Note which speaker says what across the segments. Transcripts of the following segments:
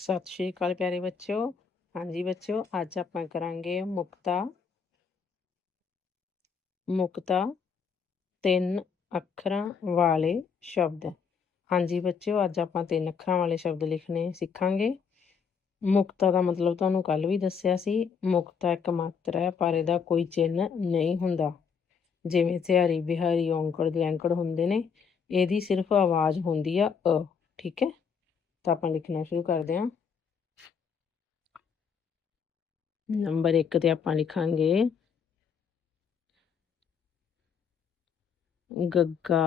Speaker 1: ਸਤਿ ਸ਼੍ਰੀ ਅਕਾਲ ਪਿਆਰੇ ਬੱਚਿਓ। ਹਾਂਜੀ ਬੱਚਿਓ, ਅੱਜ ਆਪਾਂ ਕਰਾਂਗੇ ਮੁਕਤਾ। ਮੁਕਤਾ ਤਿੰਨ ਅੱਖਰਾਂ ਵਾਲੇ ਸ਼ਬਦ। ਹਾਂਜੀ ਬੱਚਿਓ, ਅੱਜ ਆਪਾਂ ਤਿੰਨ ਅੱਖਰਾਂ ਵਾਲੇ ਸ਼ਬਦ ਲਿਖਣੇ ਸਿੱਖਾਂਗੇ। ਮੁਕਤਾ ਦਾ ਮਤਲਬ ਤੁਹਾਨੂੰ ਕੱਲ ਵੀ ਦੱਸਿਆ ਸੀ, ਮੁਕਤਾ ਇੱਕ ਮਾਤਰ ਹੈ, ਪਰ ਇਹਦਾ ਕੋਈ ਚਿੰਨ੍ਹ ਨਹੀਂ ਹੁੰਦਾ। ਜਿਵੇਂ ਸਿਹਾਰੀ, ਬਿਹਾਰੀ, ਔਂਕੜ ਦਲੈਂਕੜ ਹੁੰਦੇ ਨੇ, ਇਹਦੀ ਸਿਰਫ ਆਵਾਜ਼ ਹੁੰਦੀ ਆ ਅ, ਠੀਕ ਹੈ? ਤਾਂ ਆਪਾਂ ਲਿਖਣਾ ਸ਼ੁਰੂ ਕਰਦੇ ਹਾਂ ਨੰਬਰ 1 ਤੇ ਆਪਾਂ ਲਿਖਾਂਗੇ ਗੱਗਾ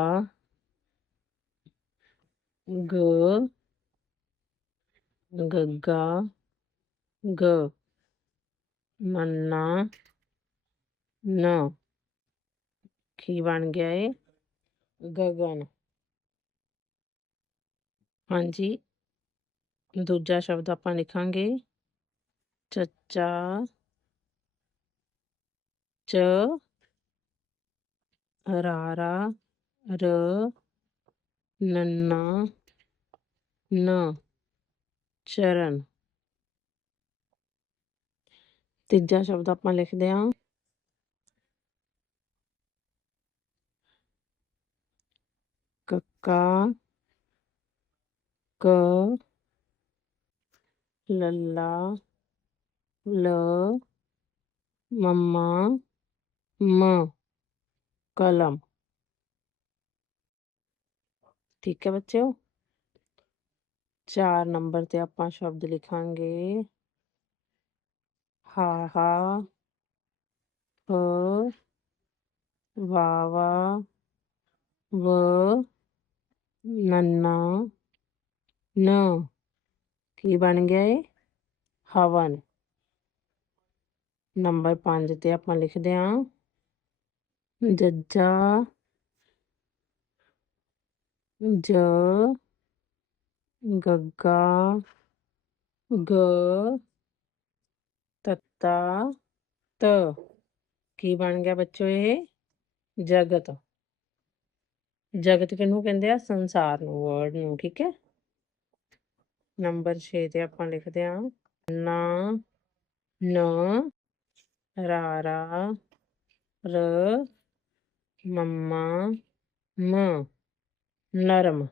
Speaker 1: ਗ ਗੱਗਾ ਗ ਨੰਨਾ ਨ ਕੀ ਬਣ ਗਿਆ ਏ ਗਗਨ ਹਾਂਜੀ ਦੂਜਾ ਸ਼ਬਦ ਆਪਾਂ ਲਿਖਾਂਗੇ, ਚੱਚਾ ਚ ਰਾਰਾ, ਰ ਨੰਨਾ, ਨ ਚਰਨ। ਤੀਜਾ ਸ਼ਬਦ ਆਪਾਂ ਲਿਖਦੇ ਹਾਂ ਕੱਕਾ, ਕ ਲੱਲਾ, ਲ, ਮੰਮਾ, ਮ, ਕਲਮ। ਠੀਕ ਹੈ ਬੱਚਿਓ? ਚਾਰ ਨੰਬਰ ਤੇ ਆਪਾਂ ਸ਼ਬਦ ਲਿਖਾਂਗੇ। ਹਾ ਹਾ, ਹ ਵਾਵਾ ਵ, ਨੰਨਾ, ਨ। ਕੀ ਬਣ ਗਿਆ ਏ? ਹਵਨ ਨੰਬਰ 5 ਤੇ ਆਪਾਂ ਲਿਖਦੇ ਹਾਂ ਜੱਜਾ। ਜ। ਗੱਗਾ। ਗ। ਤੱਤਾ। ਤ। ਕੀ ਬਣ ਗਿਆ ਬੱਚੋ ਇਹ? ਜਗਤ। ਜਗਤ ਕਿਹਨੂੰ ਕਹਿੰਦੇ ਆ? ਸੰਸਾਰ ਨੂੰ, ਵਰਡ ਨੂੰ, ਠੀਕ ਹੈ? ਨੰਬਰ 6 ਤੇ ਆਪਾਂ ਲਿਖਦੇ ਹਾਂ ਨਾ, ਨ ਰਾਰਾ ਰ ਮੰਮਾ, ਮ, ਨਰਮ।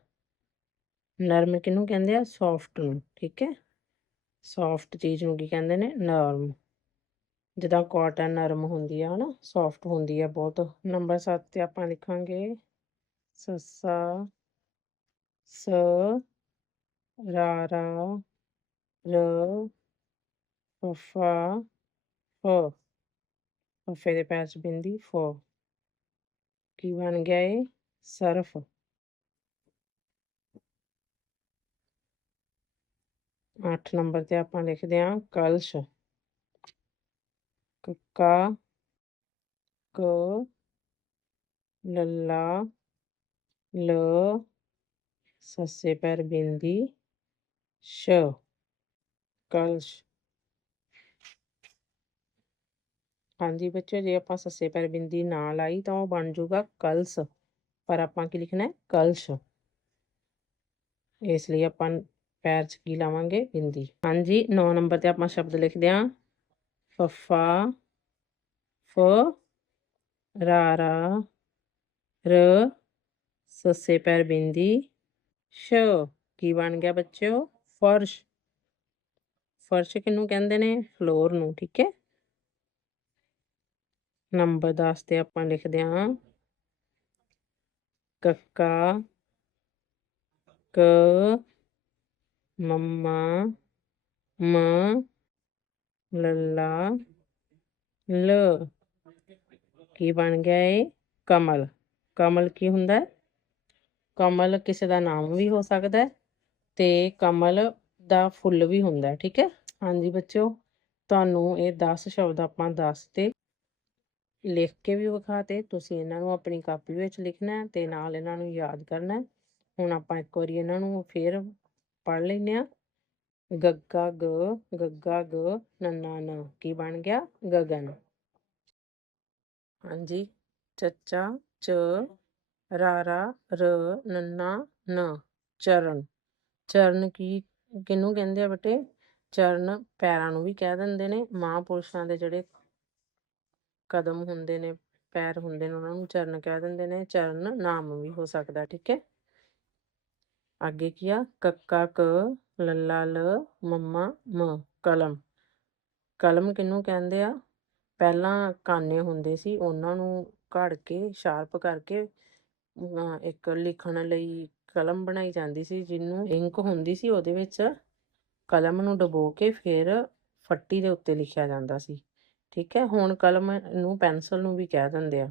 Speaker 1: ਨਰਮ ਕਿਹਨੂੰ ਕਹਿੰਦੇ ਆ? ਸੌਫਟ ਨੂੰ, ਠੀਕ ਹੈ? ਸੌਫਟ ਚੀਜ਼ ਨੂੰ ਕੀ ਕਹਿੰਦੇ ਨੇ? ਨਰਮ। ਜਿੱਦਾਂ ਕਾਟਨ ਨਰਮ ਹੁੰਦੀ ਆ, ਹਨਾ? ਸੌਫਟ ਹੁੰਦੀ ਆ ਬਹੁਤ। ਨੰਬਰ 7 ਤੇ ਆਪਾਂ ਲਿਖਾਂਗੇ। ਸੱਸਾ ਸ ਰਾਰਾ ਰ ਫਫਾ ਫ ਫਫੇ ਦੇ ਪੈਰ 'ਚ ਬਿੰਦੀ ਫ ਕੀ ਬਣ ਗਿਆ ਇਹ ਸਰਫ ਅੱਠ ਨੰਬਰ ਤੇ ਆਪਾਂ ਲਿਖਦੇ ਹਾਂ ਕਲਸ਼ ਕੱਕਾ ਕ ਲੱਲਾ ਲ ਸੱਸੇ ਪੈਰ ਬਿੰਦੀ ਸ਼ ਕਲਸ਼ ਹਾਂਜੀ ਬੱਚੋ, ਜੇ ਆਪਾਂ ਸੱਸੇ ਪੈਰ ਬਿੰਦੀ ਨਾ ਲਾਈ ਤਾਂ ਉਹ ਬਣ ਜਾਊਗਾ ਕਲਸ। ਪਰ ਆਪਾਂ ਕੀ ਲਿਖਣਾ ਹੈ? ਕਲਸ਼। ਇਸ ਲਈ ਆਪਾਂ ਪੈਰ 'ਚ ਕੀ ਲਾਵਾਂਗੇ? ਬਿੰਦੀ। ਹਾਂਜੀ 9 ਨੰਬਰ ਤੇ ਆਪਾਂ ਸ਼ਬਦ ਲਿਖਦੇ ਹਾਂ। ਫਫਾ ਫ ਰਾਰਾ ਰ, ਸੱਸੇ ਪੈਰ ਬਿੰਦੀ। ਸ਼, ਕੀ ਬਣ ਗਿਆ ਬੱਚਿਓ? ਫਰਸ਼ ਫਰਸ਼ ਕਿਹਨੂੰ ਕਹਿੰਦੇ ਨੇ? ਫਲੋਰ ਨੂੰ, ਠੀਕ ਹੈ? ਨੰਬਰ 10 ਤੇ ਆਪਾਂ ਲਿਖਦੇ ਹਾਂ। ਕੱਕਾ, ਕ, ਮੰਮਾ, ਮ, ਲੱਲਾ, ਲ। ਕੀ ਬਣ ਗਿਆ ਇਹ? ਕਮਲ। ਕਮਲ ਕੀ ਹੁੰਦਾ? ਹੈ ਕਮਲ ਕਿਸੇ ਦਾ ਨਾਮ ਵੀ ਹੋ ਸਕਦਾ ਹੈ। ਤੇ ਕਮਲ ਦਾ ਫੁੱਲ ਵੀ ਹੁੰਦਾ ਠੀਕ ਹੈ? ਹਾਂਜੀ ਬੱਚਿਓ, ਤੁਹਾਨੂੰ ਇਹ 10 ਸ਼ਬਦ ਆਪਾਂ ਦੱਸਤੇ ਲਿਖ ਕੇ ਵੀ ਵਿਖਾਤੇ ਤੁਸੀਂ ਇਹਨਾਂ ਨੂੰ ਆਪਣੀ ਕਾਪੀ ਵਿੱਚ ਲਿਖਣਾ ਹੈ ਤੇ ਨਾਲ ਇਹਨਾਂ ਨੂੰ ਯਾਦ ਕਰਨਾ ਹੈ। ਹੁਣ ਆਪਾਂ ਇੱਕ ਵਾਰੀ ਇਹਨਾਂ ਨੂੰ ਫੇਰ ਪੜ੍ਹ ਲੈਂਦੇ ਆ ਗੱਗਾ ਗ ਗੱਗਾ ਗ, ਨੰਨਾ ਨ, ਕੀ ਬਣ ਗਿਆ? ਗਗਨ। ਹਾਂਜੀ, ਚੱਚਾ ਚ, ਰਾਰਾ, ਰ, ਨੰਨਾ, ਨ, ਚਰਨ। ਚਰਨ ਕੀ, ਕਿਹਨੂੰ ਕਹਿੰਦੇ ਆ ਬਟੇ? ਚਰਨ ਪੈਰਾਂ ਨੂੰ ਵੀ ਕਹਿ ਦਿੰਦੇ ਨੇ ਮਹਾਂਪੁਰਸ਼ਾਂ ਦੇ ਜਿਹੜੇ ਕਦਮ ਹੁੰਦੇ ਨੇ, ਪੈਰ ਹੁੰਦੇ ਨੇ, ਉਹਨਾਂ ਨੂੰ ਚਰਨ ਕਹਿ ਦਿੰਦੇ ਨੇ, ਚਰਨ ਨਾਮ ਵੀ ਹੋ ਸਕਦਾ, ਠੀਕ ਹੈ? ਅੱਗੇ ਕੀ ਆ? ਕੱਕਾ ਕ, ਲੱਲਾ ਲ, ਮੰਮਾ ਮ, ਕਲਮ। ਕਲਮ ਕਿਹਨੂੰ ਕਹਿੰਦੇ ਆ? ਪਹਿਲਾਂ ਕਾਨੇ ਹੁੰਦੇ ਸੀ, ਉਹਨਾਂ ਨੂੰ ਘੜ ਕੇ, ਸ਼ਾਰਪ ਕਰਕੇ ਇੱਕ ਲਿਖਣ ਲਈ ਕਲਮ ਬਣਾਈ ਜਾਂਦੀ ਸੀ, ਜਿਹਨੂੰ ਇੰਕ ਹੁੰਦੀ ਸੀ, ਉਹਦੇ ਵਿੱਚ ਕਲਮ ਨੂੰ ਡਬੋ ਕੇ ਫਿਰ ਫੱਟੀ ਦੇ ਉੱਤੇ ਲਿਖਿਆ ਜਾਂਦਾ ਸੀ। ਠੀਕ ਹੈ, ਹੁਣ ਕਲਮ ਨੂੰ ਪੈਨਸਲ ਨੂੰ ਵੀ ਕਹਿ ਦਿੰਦੇ ਆ।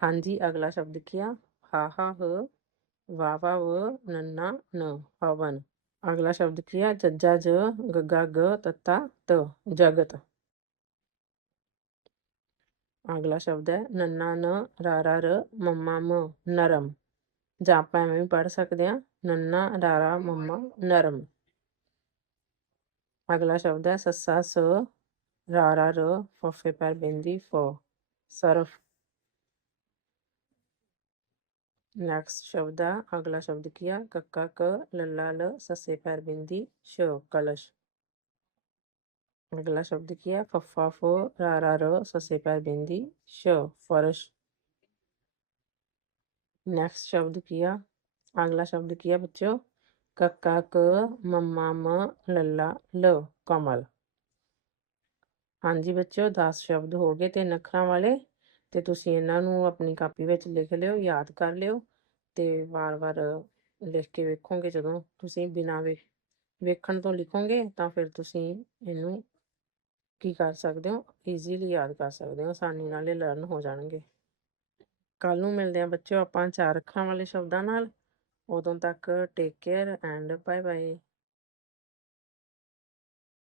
Speaker 1: ਹਾਂਜੀ, ਅਗਲਾ ਸ਼ਬਦ ਕੀ ਆ? ਹਾ ਹਾ, ਹ, ਵਾ ਵਾ, ਵ ਨੰਨਾ ਨ ਹਵਨ ਅਗਲਾ ਸ਼ਬਦ ਕੀ ਆ? ਜੱਜਾ ਜ ਗੱਗਾ ਗ ਤੱਤਾ ਤ ਜਗਤ। ਅਗਲਾ ਸ਼ਬਦ ਹੈ ਨੰਨਾ ਨ ਰਾ, ਰ ਮੰਮਾ ਮ, ਨਰਮ। ਜਾਂ ਆਪਾਂ ਐਵੇਂ ਵੀ ਪੜ੍ਹ ਸਕਦੇ ਆ ਨੰਨਾ ਰਾਰਾ ਮੰਮਾ ਨਰਮ ਅਗਲਾ ਸ਼ਬਦ ਹੈ ਸੱਸਾ ਸ ਰਾਰਾ ਰ ਫਫੇ ਪੈਰ ਬਿੰਦੀ ਫ ਸਰਫ ਨੈਕਸਟ ਸ਼ਬਦ ਆ ਅਗਲਾ ਸ਼ਬਦ ਕੀ ਆ ਕੱਕਾ ਕ ਲੱਲਾ ਲ ਸੱਸੇ ਪੈਰ ਬਿੰਦੀ ਸ਼ ਕਲਸ਼ ਅਗਲਾ ਸ਼ਬਦ ਕੀ ਆ ਫੱਫਾ ਫ ਰਾਰਾ ਰ ਸੱਸੇ ਪੈਰ ਬਿੰਦੀ ਸ਼ ਫਰਸ਼ ਨੈਕਸਟ ਸ਼ਬਦ ਕੀ ਆ? ਅਗਲਾ ਸ਼ਬਦ ਕੀ ਆ ਬੱਚਿਓ? ਕੱਕਾ ਕ, ਮੰਮਾ ਮ, ਲੱਲਾ, ਲ, ਕਮਲ। ਹਾਂਜੀ ਬੱਚਿਓ 10 ਸ਼ਬਦ ਹੋ ਗਏ ਤੇ ਅੱਖਰਾਂ ਵਾਲੇ ਤੇ ਤੁਸੀਂ ਇਹਨਾਂ ਨੂੰ ਆਪਣੀ ਕਾਪੀ ਵਿੱਚ ਲਿਖ ਲਿਓ, ਯਾਦ ਕਰ ਲਿਓ ਤੇ ਵਾਰ-ਵਾਰ ਲਿਖ ਕੇ ਵੇਖੋਗੇ ਜਦੋਂ ਤੁਸੀਂ ਬਿਨਾਂ ਵੇ, ਵੇਖਣ ਤੋਂ ਲਿਖੋਗੇ ਤਾਂ ਫਿਰ ਤੁਸੀਂ ਇਹਨੂੰ ਕੀ ਕਰ ਸਕਦੇ ਹੋ? ਈਜ਼ੀਲੀ ਯਾਦ ਕਰ ਸਕਦੇ ਹੋ, ਆਸਾਨੀ ਨਾਲ ਇਹ ਲਰਨ ਹੋ ਜਾਣਗੇ। ਕੱਲ ਨੂੰ ਮਿਲਦੇ ਹਾਂ ਬੱਚਿਓ, ਆਪਾਂ ਚਾਰ ਅੱਖਰਾਂ ਵਾਲੇ ਸ਼ਬਦਾਂ ਨਾਲ। ਉਦੋਂ ਤੱਕ take care and bye bye